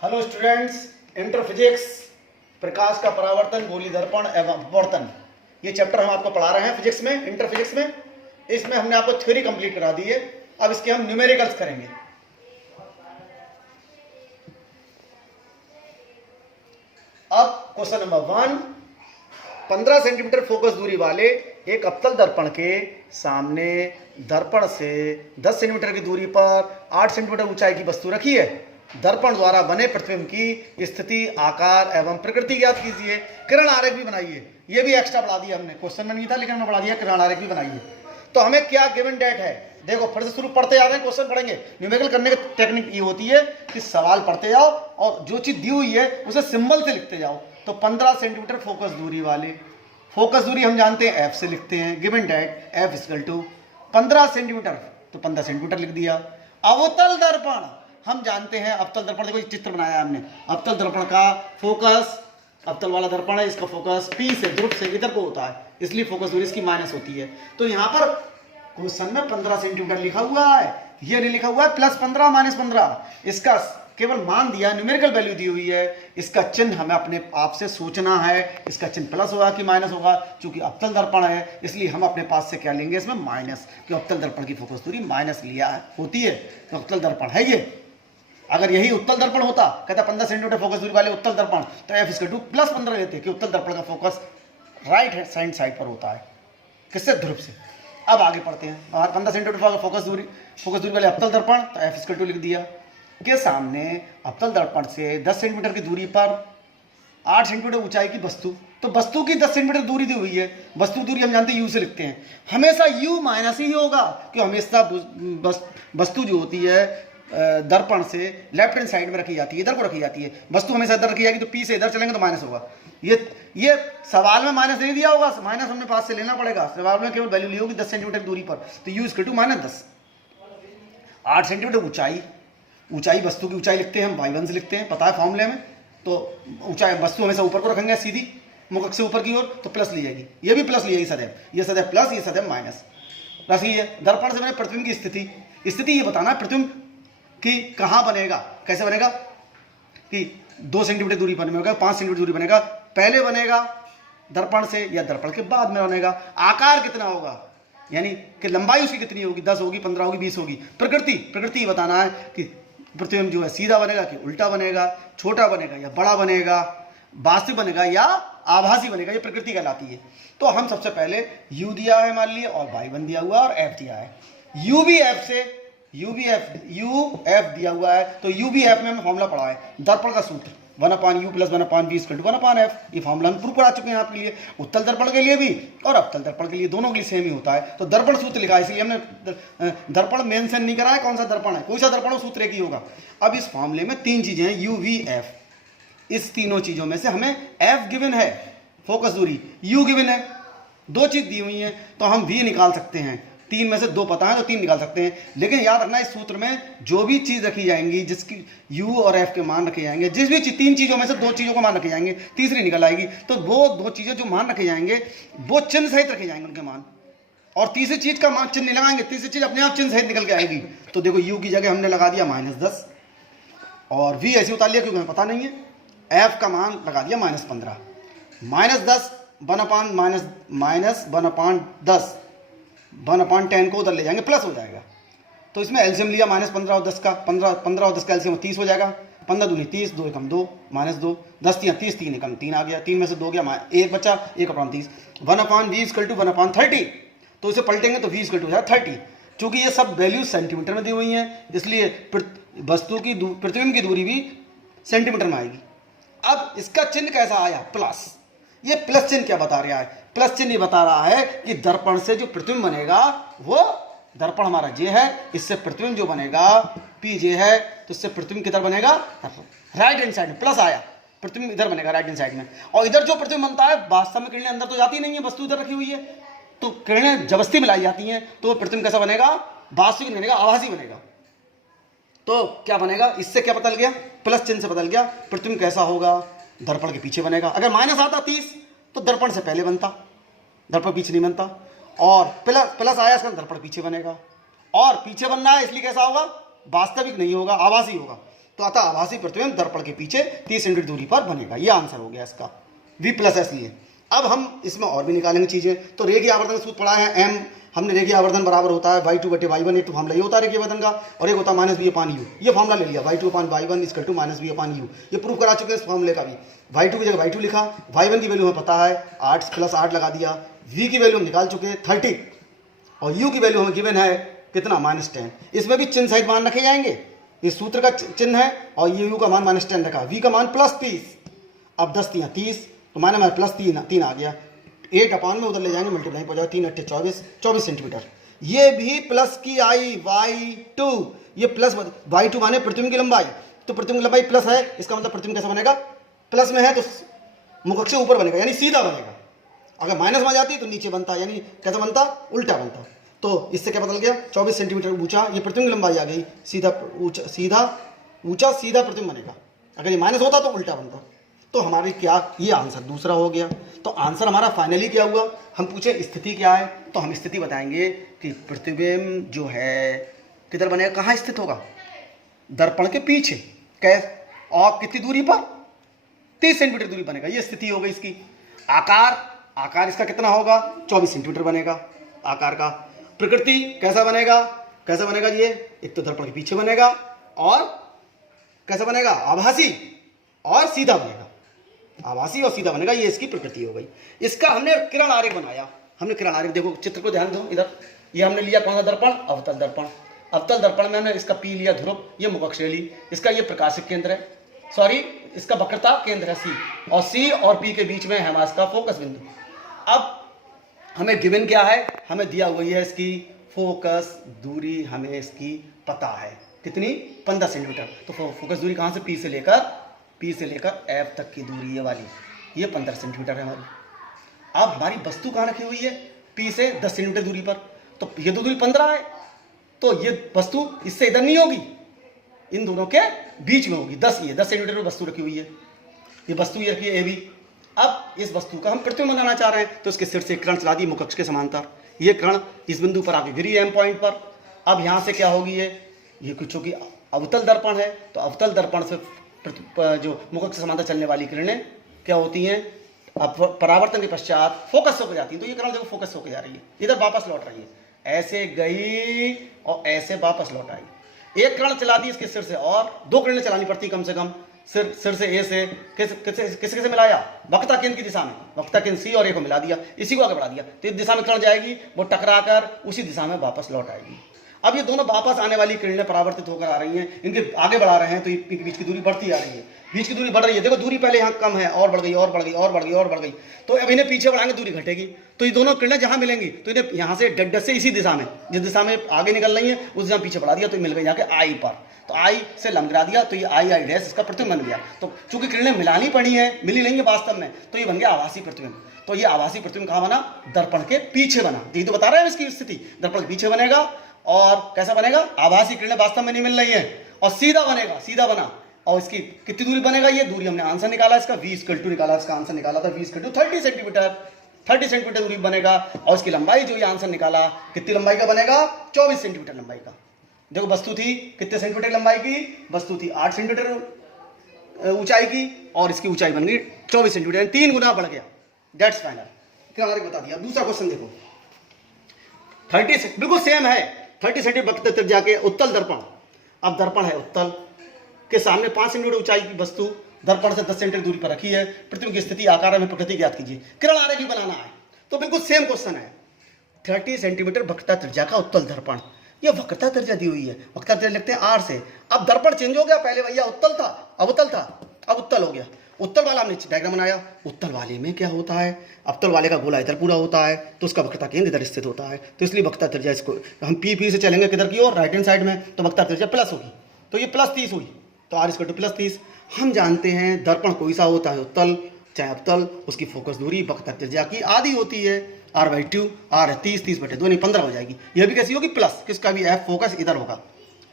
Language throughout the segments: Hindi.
हेलो स्टूडेंट्स, इंटर फिजिक्स प्रकाश का परावर्तन, गोली दर्पण एवं अपवर्तन, ये चैप्टर हम आपको पढ़ा रहे हैं फिजिक्स में, इंटर फिजिक्स में। इसमें हमने आपको थ्योरी कंप्लीट करा दी है। अब इसके हम न्यूमेरिकल्स करेंगे। अब क्वेश्चन नंबर 1, 15 सेंटीमीटर फोकस दूरी वाले एक अवतल दर्पण के सामने दर्पण से 10 सेंटीमीटर की दूरी पर 8 सेंटीमीटर ऊंचाई की वस्तु रखी है। दर्पण द्वारा बने प्रतिबिंब की स्थिति, आकार एवं प्रकृति ज्ञात कीजिए। किरण आरेख भी बनाइए। ये भी एक्स्ट्रा बढ़ा दिया हमने, क्वेश्चन में नहीं था लेकिन हमने बढ़ा दिया, किरण आरेख भी बनाइए। तो हमें क्या गिवन डेट है, देखो फिर से शुरू पढ़ते जा रहे हैं, क्वेश्चन पढ़ेंगे। न्यूमेरिकल करने की टेक्निक ये होती है कि सवाल पढ़ते जाओ और जो चीज दी हुई है उसे सिंबल से लिखते जाओ। तो 15 सेंटीमीटर फोकस दूरी वाले, फोकस दूरी हम जानते हैं एफ से लिखते हैं। Given that F equal to 15 centimetre, तो 15 सेंटीमीटर लिख दिया। अवतल दर्पण हम जानते हैं, अवतल दर्पण देखो चित्र बनाया है हमने। अवतल दर्पण का फोकस, अवतल वाला दर्पण है, इसका फोकस पी से, ध्रुव से इधर को होता है, इसलिए फोकस दूरी इसकी माइनस होती है। तो यहाँ पर क्वेश्चन में 15 सेंटीमीटर लिखा हुआ है, ये नहीं लिखा हुआ है +15 -15। इसका केवल मान दिया, न्यूमेरिकल वैल्यू दी हुई है। इसका चिन्ह हमें अपने आप से सोचना है, इसका चिन्ह प्लस होगा कि माइनस होगा। चूंकि अवतल दर्पण है इसलिए हम अपने पास से क्या लेंगे, इसमें माइनस, कि अवतल दर्पण की फोकस दूरी माइनस लिया होती है, तो अवतल दर्पण है ये। अगर यही उत्तल दर्पण होता, कहता 15 सेंटीमीटर फोकस दूरी वाले उत्तल दर्पण, तो एफ इसका 2 +15 लेते, कि उत्तल दर्पण का फोकस राइट हैंड साइड पर होता है, किससे, ध्रुव से। अब आगे पढ़ते हैं। 15 सेंटीमीटर फोकस दूरी वाले अवतल दर्पण, तो एफ इसका 2 लिख दिया। के सामने अवतल दर्पण से 10 सेंटीमीटर की दूरी पर 8 सेंटीमीटर ऊंचाई की वस्तु, तो वस्तु की 10 सेंटीमीटर दूरी दी हुई है। वस्तु दूरी हम जानते हैं यू से लिखते हैं, हमेशा यू माइनस ही होगा, कि हमेशा वस्तु जो होती है दर्पण से लेफ्ट हैंड साइड में रखी जाती है, इधर को रखी जाती है। वस्तु हमेशा इधर रखी जाएगी, तो पी से इधर चलेंगे तो माइनस होगा। ये सवाल में माइनस नहीं दिया होगा, माइनस हमने पास से लेना पड़ेगा। सवाल में केवल वैल्यू ली होगी 10 सेंटीमीटर दूरी पर, तो यू इक्वल टू -10। 8 सेंटीमीटर ऊंचाई वस्तु की ऊंचाई लिखते हैं हम, y1 से लिखते हैं, पता है फॉर्मूले में। तो ऊंचाई वस्तु हमेशा ऊपर को रखेंगे, सीधी मुख से ऊपर की ओर, तो प्लस ली जाएगी। ये भी प्लस ली जाएगी सदैव, ये सदैव प्लस, ये सदैव माइनस। प्लस ये दर्पण से मैंने प्रतिबिंब की स्थिति ये बताना है, प्रतिबिंब कि कहाँ बनेगा, कैसे बनेगा, कि 2 सेंटीमीटर दूरी पर बनेगा, 5 सेंटीमीटर दूरी बनेगा, पहले बनेगा दर्पण से या दर्पण के बाद में बनेगा। आकार कितना होगा, यानी कि लंबाई उसकी कितनी होगी, 10 होगी, 15 होगी, 20 होगी। प्रकृति बताना है कि प्रतिबिंब जो है सीधा बनेगा कि उल्टा बनेगा, छोटा बनेगा या बड़ा बनेगा, वास्तविक बनेगा या आभासी बनेगा, ये प्रकृति कहलाती है। तो हम सबसे पहले u दिया है मान लिए, और y1 दिया हुआ है, और f दिया है। u भी f दिया हुआ है, तो u भी f में हमें फॉर्मूला पढ़ा है, दर्पण का सूत्र 1/u + 1/v = 1/f। ये फॉर्मूला हम प्रूव करा चुके हैं आपके लिए, उत्तल दर्पण के लिए भी और अवतल दर्पण के लिए, दोनों के लिए सेम ही होता है। तो दर्पण सूत्र लिखा है, इसलिए हमने दर्पण मेंशन नहीं करा है कौन सा दर्पण है, कोई सा दर्पण हो, सूत्र एक ही होगा। अब इस फॉर्मूले में 3 चीजें हैं, u v f। इस तीनों चीजों में से हमें f गिवन है, फोकस दूरी, u गिवन है, 2 चीज दी हुई है, तो हम v निकाल सकते हैं। 3 में से 2 पता है तो 3 निकाल सकते हैं। लेकिन याद रखना, इस सूत्र में जो भी चीज रखी जाएंगी, जिसकी u और f के मान रखे जाएंगे, जिस भी 3 चीजों में से 2 चीजों को मान रखे जाएंगे, तीसरी निकल आएगी। तो वो 2 चीजें जो मान रखे जाएंगे वो चिन्ह सहित रखे जाएंगे उनके मान, और तीसरी चीज का मान चिन्ह नहीं लगाएंगे, तीसरी चीज अपने आप चिन्ह सहित निकल के आएगी। तो देखो u की जगह हमने लगा दिया -10, और v ऐसे उतार लिया क्योंकि हमें पता नहीं है, f का मान लगा दिया -15, -10 -1/10 1/10 को उधर ले जाएंगे, प्लस हो जाएगा। तो इसमें एलसीएम लिया -15 और 10 का, 15 और 10 का एलसीएम 30 हो जाएगा। 15 दूनी 30, 2 एकम 2, -2, 10 3 30, 3 एकम 3 आ गया, 3 में से 2 गया, 1 बचा, 1/30, 1/v = 1/30। तो इसे पलटेंगे तो v = 30। चूंकि ये सब वैल्यू सेंटीमीटर में दी हुई हैं, इसलिए वस्तु की प्रतिबिंब की दूरी भी सेंटीमीटर में आएगी। अब इसका चिन्ह कैसा आया, प्लस। ये प्लस चिन्ह क्या बता रहा है, प्लस चिन्ह ये बता रहा है कि दर्पण से जो प्रतिबिंब बनेगा, वो दर्पण हमारा जे है, इससे प्रतिबिंब जो बनेगा पी जे है, तो इससे प्रतिबिंब किधर बनेगा, राइट हैंड साइड में। प्लस आया, प्रतिबिंब इधर बनेगा राइट हैंड साइड में। और इधर जो प्रतिबिंब बनता है, वास्तव में किरणें अंदर तो जाती नहीं है, वस्तु इधर रखी हुई है, तो किरणें जबरदस्ती मिलाई जाती हैं, तो प्रतिबिंब कैसा बनेगा, वास्तविक बनेगा, आभासी बनेगा। तो क्या बनेगा, इससे क्या बदल गया, प्लस चिन्ह से बदल गया। प्रतिबिंब कैसा होगा, दर्पण के पीछे बनेगा। अगर माइनस आता 30 तो दर्पण से पहले बनता, दर्पण पीछे नहीं बनता। और प्लस आया इसका, दर्पण पीछे बनेगा, और पीछे बनना है इसलिए कैसा होगा, वास्तविक नहीं होगा, आभासी होगा। तो अतः आभासी प्रतिबिंब दर्पण के पीछे 30 सेंटीमीटर दूरी पर बनेगा। ये आंसर हो गया इसका, V प्लस एस लिए। अब हम इसमें और भी निकालेंगे चीजें। तो रेखीय आवर्धन सूत्र पढ़ा है, m हमने रेखीय आवर्धन बराबर होता है y2 बटे y1, एक तो फार्मूला ये होता है रेखीय आवर्धन का, और एक होता है माइनस बी अपान यू। ये फार्मूला ले लिया, y2 upon y1 equal to minus B upon U. ये प्रूव करा चुके हैं इस फार्मूले का भी। y2 की जगह y2 लिखा, y1 की वैल्यू हमें पता है 8 प्लस 8 लगा दिया, v की वैल्यू हम निकाल चुके हैं 30, और u की वैल्यू हमें गिवन है कितना -10। इसमें भी चिन्ह सहित मान रखे जाएंगे, इस सूत्र का चिन्ह है और ये u का मान -10 रखा, v का मान +30। अब 10 3 30, तो माने हमारे +3 आ गया, 8 अपान में उधर ले जाएंगे, मल्टीप्लाई हो जाएगा, 3 8 24 सेंटीमीटर। ये भी प्लस की आई y2, ये प्लस y2 माने प्रतिबिंब की लंबाई, तो प्रतिबिंब की लंबाई प्लस है, इसका मतलब प्रतिबिंब कैसा बनेगा, प्लस में है तो मुखक से ऊपर बनेगा, यानी सीधा बनेगा। अगर माइनस में आ जाती तो नीचे बनता, यानी कैसा बनता, उल्टा बनता। तो इससे क्या बदल गया, 24 सेंटीमीटर ऊंचा, ये प्रतिबिंब की लंबाई आ गई, सीधा ऊंचा सीधा प्रतिबिंब बनेगा। अगर ये माइनस होता तो उल्टा बनता। तो हमारी क्या, ये आंसर दूसरा हो गया। तो आंसर हमारा फाइनली क्या हुआ, हम पूछे स्थिति क्या है, तो हम स्थिति बताएंगे कि प्रतिबिंब जो है किधर बनेगा, कहाँ स्थित होगा, दर्पण के पीछे, कैसे और कितनी दूरी पर, 30 सेंटीमीटर दूरी बनेगा। ये स्थिति हो गई इसकी। आकार इसका कितना होगा, 24 सेंटीमीटर बनेगा आकार का। प्रकृति कैसा बनेगा ये, एक तो दर्पण के पीछे बनेगा और कैसा बनेगा, आभासी और सीधा बनेगा, आभासी और सीधा बनेगा, ये इसकी प्रकृति हो गई। इसका हमने किरण आरेख बनाया, देखो चित्र को ध्यान दो इधर, ये हमने लिया कौन सा दर्पण, अवतल दर्पण। अवतल दर्पण में हमने इसका P लिया ध्रुव, ये मुखक ली, इसका ये प्रकाशिक केंद्र है, सॉरी इसका वक्रता केंद्र है C, और C और P के बीच में है हमारा इसका फोकस बिंदु। अब हमें गिवन क्या है, हमें दिया हुई है इसकी फोकस दूरी, हमें इसकी पता है कितनी, 15 सेंटीमीटर। तो फोकस दूरी कहाँ से, P से लेकर F तक की दूरी ये वाली, ये 15 सेंटीमीटर है हमारी। अब हमारी वस्तु कहाँ रखी हुई है, P से 10 सेंटीमीटर दूरी पर, तो ये तो दूरी 15 है, तो ये वस्तु इससे इधर नहीं होगी, इन दोनों के बीच में होगी, 10 सेंटीमीटर में वस्तु रखी हुई है, ये वस्तु ये रखी है AB। अब इस वस्तु का हम प्रतिबिंब बनाना चाह रहे हैं, तो इसके सिर से किरण चला दी मुखक्ष के समांतर, ये किरण इस बिंदु पर आके गिरी M पॉइंट पर। अब यहाँ से क्या होगी, ये कुछ होगी, अवतल दर्पण है, तो अवतल दर्पण से जो मुखक्ष के समांतर चलने वाली किरणें क्या होती हैं, अब परावर्तन के पश्चात फोकस होकर जाती है। तो ये किरण देखो फोकस होकर जा रही है, इधर वापस लौट रही है, ऐसे गई और ऐसे वापस लौट आई। एक किरण चला दी इसके सिर से, और 2 किरणें चलानी पड़ती कम से कम, सिर से A से किसे मिलाया, वक्रता केंद्र की दिशा में, वक्रता केंद्र C और A को मिला दिया, इसी को आगे बढ़ा दिया, तो इस दिशा में किरण जाएगी, वो टकराकर उसी दिशा में वापस लौट आएगी। अब ये दोनों वापस आने वाली किरणें परावर्तित होकर आ रही हैं, इनके आगे बढ़ा रहे हैं, तो इनके बीच की दूरी बढ़ती आ रही है, बीच की दूरी बढ़ रही है। देखो दूरी पहले यहाँ कम है, और बढ़ गई, तो अब इन्हें पीछे बढ़ाएंगे दूरी घटेगी, तो ये दोनों किरणें जहाँ मिलेंगी, तो इन्हें यहाँ से डट से इसी दिशा में, जिस दिशा में आगे निकल रही है उस दिशा में पीछे बढ़ा दिया, तो मिल गई यहाँ के I पर, तो I से लंब गिरा दिया, तो ये I डैश इसका प्रतिबिंब बन गया। तो चूंकि किरणें मिलानी पड़ी हैं, मिली नहीं है वास्तव में, तो ये बन गया आभासी प्रतिबिंब। तो ये आभासी प्रतिबिंब कहाँ बना, दर्पण के पीछे बना। यही तो बता रहे हैं इसकी स्थिति, दर्पण के पीछे बनेगा, और कैसा बनेगा, आभासी किरणें वास्तव में नहीं मिल रही हैं, और सीधा बना। और इसकी कितनी दूरी बनेगा, ये दूरी हमने आंसर निकाला इसका, V = निकाला, इसका आंसर निकाला था V = 30 सेंटीमीटर दूरी बनेगा। और इसकी लंबाई जो ये आंसर निकाला, कितनी लंबाई का बनेगा, 24 सेंटीमीटर लंबाई का। देखो वस्तु थी कितने सेंटीमीटर लंबाई की, वस्तु थी 8 सेंटीमीटर ऊंचाई की, और इसकी ऊंचाई बन गई 24 सेंटीमीटर, 3 गुना बढ़ गया। दैट्स फाइनल, किरण बता दिया। दूसरा क्वेश्चन देखो, 30 बिल्कुल सेम है, 30 सेंटीमीटर वक्रता त्रिज्या के उत्तल दर्पण। अब दर्पण है उत्तल के सामने 5 सेंटीमीटर ऊंचाई की वस्तु दर्पण से 10 सेंटीमीटर दूरी पर रखी है, प्रतिबिंब की स्थिति, आकार में प्रकृति ज्ञात कीजिए। किरण आरेख भी बनाना है, तो बिल्कुल सेम क्वेश्चन है। 30 सेंटीमीटर वक्रता त्रिज्या का उत्तल दर्पण, ये वक्रता त्रिज्या दी हुई है, वक्रता त्रिज्या लिखते हैं R से। अब दर्पण चेंज हो गया, पहले भैया उत्तल था, अवतल था, अब उत्तल हो गया। उत्तल वाला हमने डायग्राम बनाया, उत्तल वाले में क्या होता है, अवतल वाले का गोला इधर पूरा होता है, तो उसका वक्रता केंद्र इधर स्थित होता है, तो इसलिए वक्रता त्रिज्या, इसको हम P से चलेंगे किधर की ओर, राइट हैंड साइड में, तो वक्रता त्रिज्या प्लस होगी, तो ये +30 हुई, तो R = +30। हम जानते हैं दर्पण कोई सा होता है, उत्तल चाहे अवतल, उसकी फोकस दूरी वक्रता त्रिज्या की आधी होती है, R/2, R है 30/2 नहीं 15 हो जाएगी। यह भी कैसी होगी, प्लस, किसका भी F फोकस इधर होगा,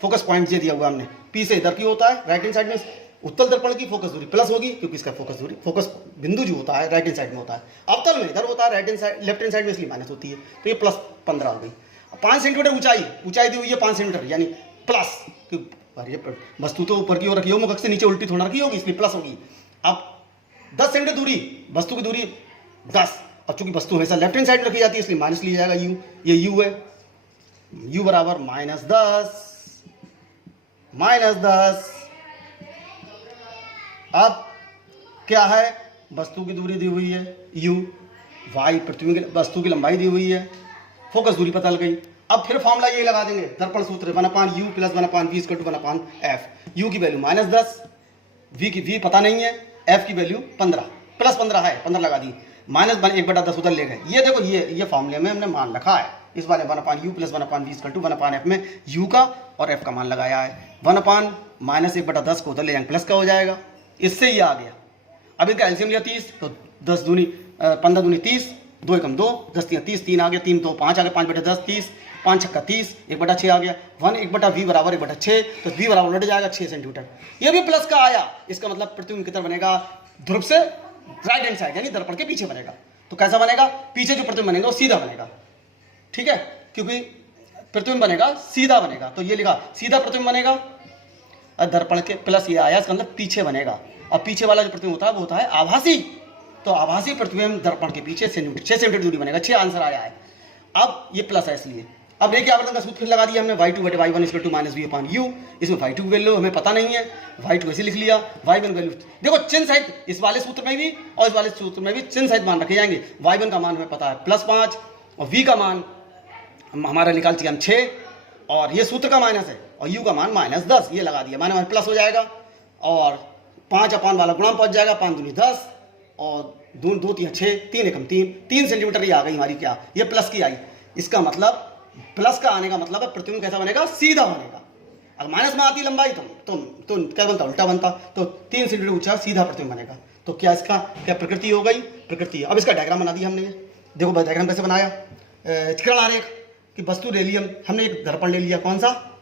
फोकस पॉइंट ये दिया हुआ हमने, P से इधर की होता है, राइट हैंड साइड में उत्तल दर्पण की फोकस दूरी प्लस होगी, क्योंकि इसका फोकस बिंदु जो होता है राइट हैंड साइड में होता है, अवतल में इधर होता है, लेफ्ट हैंड साइड में, इसलिए माइनस होती है, तो ये +15 हो गई। 5 सेंटीमीटर ऊंचाई दी हुई है, 5 सेंटीमीटर यानी प्लस, और ये वस्तु तो ऊपर की ओर रखी हो, मुख से नीचे उल्टी थोड़ा रखी होगी, इसलिए प्लस होगी। अब 10 सेंटीमीटर दूरी, वस्तु की दूरी 10। अब चूंकि वस्तु हमेशा लेफ्ट हैंड साइड रखी जाती है इसलिए माइनस लिया जाएगा, यू, ये यू है, यू बराबर -10। अब क्या है, वस्तु की दूरी दी हुई है u, y प्रतिबिंब की वस्तु की लंबाई दी हुई है, फोकस दूरी पता लग गई। अब फिर फॉर्मूला ये लगा देंगे, दर्पण सूत्र 1/u + 1/v = 1/f। u की वैल्यू -10, v पता नहीं है, f की वैल्यू 15, +15 है, 15 लगा दी, -1/10 उधर ले गए। ये देखो ये फॉर्मूले में हमने मान रखा है, इस बार 1/u + 1/v = 1/f में u का और f का मान लगाया है। 1/-1/10 को उधर ले जाएंगे, प्लस का हो जाएगा, इससे ये आ गया। अब इसका एलसीएम लिया 30, तो 10 दूनी 15 दूनी 30, 2 एकम 2, 10 3 30, 3 आ गया, 3 2 5 आ गया, 5/10 30, 5 छक्का 30, 1/6 आ गया, 1/v बराबर 1/6, तो v बराबर लौट जाएगा 6 सेंटीमीटर। ये भी प्लस का आया, इसका मतलब प्रतिबिंब कितना बनेगा, ध्रुव से राइट हैंड साइड यानी दर्पण के पीछे बनेगा। तो कैसा बनेगा, पीछे जो प्रतिबिंब बनेगा वो सीधा बनेगा, ठीक है, क्योंकि प्रतिबिंब बनेगा सीधा बनेगा, तो ये लिखा सीधा प्रतिबिंब बनेगा, दर्पण के प्लस ये आया, इसका मतलब पीछे बनेगा। अब पीछे वाला जो प्रतिबिंब होता है वो होता है आभासी, तो आभासी प्रतिबिंब दर्पण के पीछे 6 सेंटीमीटर दूरी बनेगा, 6 आंसर आया है। अब ये प्लस है इसलिए। अब देखिए आवर्तन का सूत्र फिर लगा दिया हमने, y2/y1 = -v/u। इसमें y2 की वैल्यू हमें पता नहीं है, y2 ऐसे लिख लिया, y1 वैल्यू देखो चिन्ह सहित, इस वाले सूत्र में भी और इस वाले सूत्र में भी चिन्ह सहित मान रखे जाएंगे। y1 का मान हमें पता है +5 और v का मान हमारा निकाल दिया हम 6, और ये सूत्र का माइनस है, और u का मान -10, ये लगा दिया, माने प्लस हो जाएगा, और 5 अपान वाला गुणा पहुंच जाएगा, 5 दूनी 10 और 2 2 3 6, 3 एकम 3 सेंटीमीटर ये आ गई हमारी, क्या ये प्लस की आई। इसका मतलब प्लस का आने का मतलब है प्रतिबिंब कैसा बनेगा, सीधा बनेगा। अगर माइनस में आती लंबाई तो क्या बनता, उल्टा बनता, तो 3 सेंटीमीटर ऊंचा सीधा प्रतिबिंब बनेगा। तो क्या इसका क्या प्रकृति हो गई, प्रकृति। अब इसका डायग्राम बना दिया हमने, देखो डायग्राम कैसे बनाया, किरण आरेख कि वस्तु ले ली हमने, एक दर्पण ले लिया, कौन सा,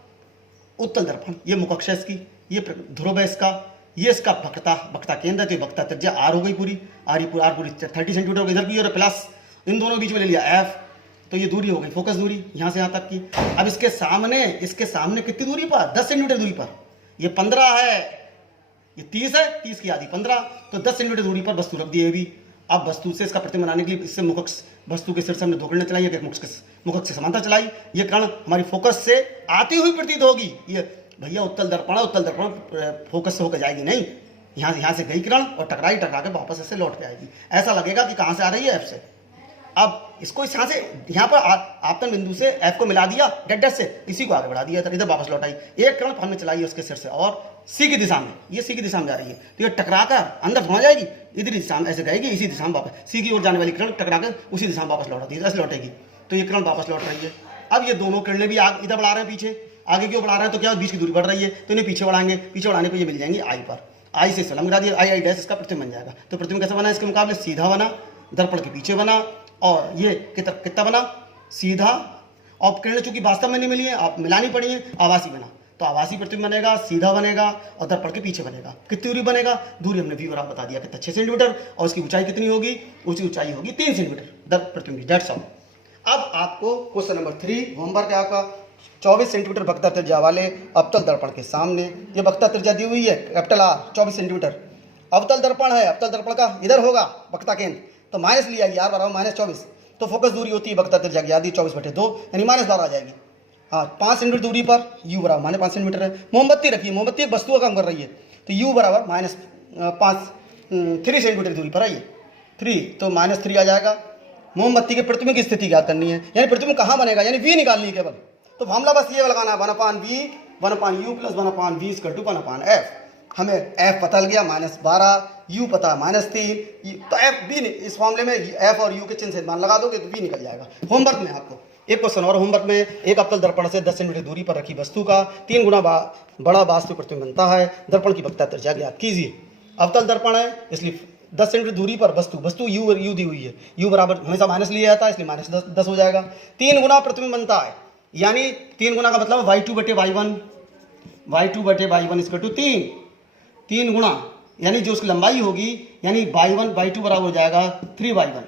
उत्तल दर्पण, ये मुख अक्ष इसकी, ये ध्रुव है इसका, ये इसका वक्रता केंद्र, तो वक्रता त्रिज्या आर हो गई पूरी, आर पूरी 30 सेंटीमीटर हो गई, इधर की और प्लस इन दोनों बीच में ले लिया एफ, तो ये दूरी हो गई फोकस दूरी यहाँ से यहाँ तक की। अब इसके सामने कितनी दूरी पर, 10 सेंटीमीटर दूरी पर, ये 15 है, ये 30 है, 30 की आधी 15, तो 10 सेंटीमीटर दूरी पर वस्तु रख दी है भी। अब वस्तु से इसका प्रतिबिंब बनाने के लिए इससे मुख वस्तु के सिर से हमने 2 किरणें चलाई, एक मुख से समांतर चलाई, ये किरण हमारी फोकस से आती हुई प्रतीत होगी। ये भैया उत्तल दर्पण फोकस से होकर जाएगी नहीं, यहाँ से गई किरण और टकरा के वापस ऐसे लौट के आएगी, ऐसा लगेगा कि कहाँ से आ रही है, एफ से। अब इसको यहाँ से यहाँ पर आपतन बिंदु से एफ को मिला दिया डेड से, इसी को आगे बढ़ा दिया, इधर वापस लौट आई, एक किरण हमने चलाई है उसके सिर से और सी की दिशा में, ये सी की दिशा में जा रही है, तो ये टकराकर अंदर थोड़ा जाएगी, इधर दिशा में ऐसे जाएगी, इसी दिशा में वापस सी की ओर जाने वाली किरण टकराकर उसी दिशा में वापस लौट आती है, ऐसे लौटेगी, तो ये किरण वापस लौट रही है। अब ये दोनों किरणें भी इधर बढ़ा रहे हैं, पीछे आगे क्यों बढ़ा रहे हैं, तो क्या बीच की दूरी बढ़ रही है, तो इन्हें पीछे बढ़ाएंगे, पीछे बढ़ाने पर ये मिल जाएंगे आई पर, आई से सलम गिरा दिया, आई डैश इसका प्रतिबिंब बन जाएगा। तो प्रतिबिंब कैसा बना, इसके मुकाबले सीधा बना, दर्पण के पीछे बना, और ये कितना बना, सीधा, और किरणें चूंकि वास्तव में नहीं मिली है, आप मिलानी पड़ी है, आभासी बना, तो आभासी प्रतिबिंब बनेगा, सीधा बनेगा और दर्पण के पीछे बनेगा। कितनी दूरी बनेगा, दूरी हमने v बराबर बता दिया कितना, 6 सेंटीमीटर, और उसकी ऊंचाई कितनी होगी, उसकी ऊंचाई होगी 3 सेंटीमीटर दर्पण प्रतिबिंब, दैट्स ऑल। अब आपको क्वेश्चन नंबर 3 होमवर्क है आपका, 24 सेंटीमीटर वक्रता त्रिज्या वाले अवतल दर्पण के सामने, ये वक्रता त्रिज्या दी हुई है कैपिटल R 24 सेंटीमीटर, अवतल दर्पण है, अवतल दर्पण का इधर होगा वक्रता केंद्र, तो माइनस लिया R बराबर -24, तो फोकस दूरी होती है वक्रता त्रिज्या की आधी 24/2 यानी -12 आ जाएगी। हाँ 5 सेंटीमीटर दूरी पर u बराबर -5 सेंटीमीटर है। मोमबत्ती रखिए, मोमबत्ती एक वस्तु का काम कर रही है, तो u बराबर -3 सेंटीमीटर दूरी पर है ये 3, तो -3 आ जाएगा। मोमबत्ती के प्रतिबिंब की स्थिति ज्ञात करनी है, यानी प्रतिबिंब कहाँ बनेगा, यानी v निकालनी है केवल, तो फॉर्मूला बस ये लगाना है 1/v 1/u + 1/v = 1/f। हमें f पता लग गया -12, u पता -3, तो f b इस मामले में f और u के चिन्ह से मान लगा दोगे तो v निकल जाएगा। होमवर्क में आपको एक क्वेश्चन और, होमवर्क में एक अवतल दर्पण से 10 सेंटीमीटर दूरी पर रखी वस्तु का 3 गुना बड़ा वास्तविक प्रतिबिंब बनता है, दर्पण की वक्रता त्रिज्या ज्ञात कीजिए। अवतल दर्पण है इसलिए 10 सेंटीमीटर दूरी पर वस्तु u दी हुई है, u बराबर हमेशा माइनस लिया जाता है इसलिए -10 हो जाएगा। 3 गुना प्रतिबिंब बनता है, यानी 3 गुना का मतलब y2/y1 = 3 गुना, यानी जो उसकी लंबाई होगी, यानी y2 बराबर हो जाएगा 3y1।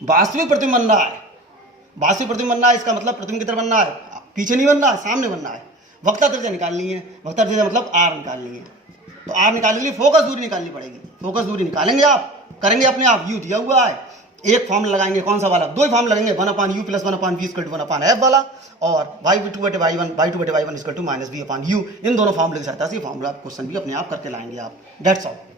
वास्तविक प्रतिबिंब बन रहा है, वास्तविक प्रतिबिंब बनना है, इसका मतलब प्रतिबिंब की तरफ बनना है, पीछे नहीं बनना है, सामने बनना है। वक्ता त्रिज्या निकालनी है, वक्ता त्रिज्या मतलब आर निकालनी है। तो आर निकालने के लिए फोकस दूरी निकालनी पड़ेगी। फोकस दूरी निकालेंगे आप, करेंगे अपने आप, यू दिया हुआ है, एक फॉर्म लगाएंगे, कौन सा वाला, दो ही फॉर्म लगेंगे, 1/u + 1/v = 1/f वाला, और y2/y1 -v/u, इन दोनों फॉर्मूले की सहायता से फॉर्मूला क्वेश्चन भी अपने आप करके लाएंगे आप। That's all.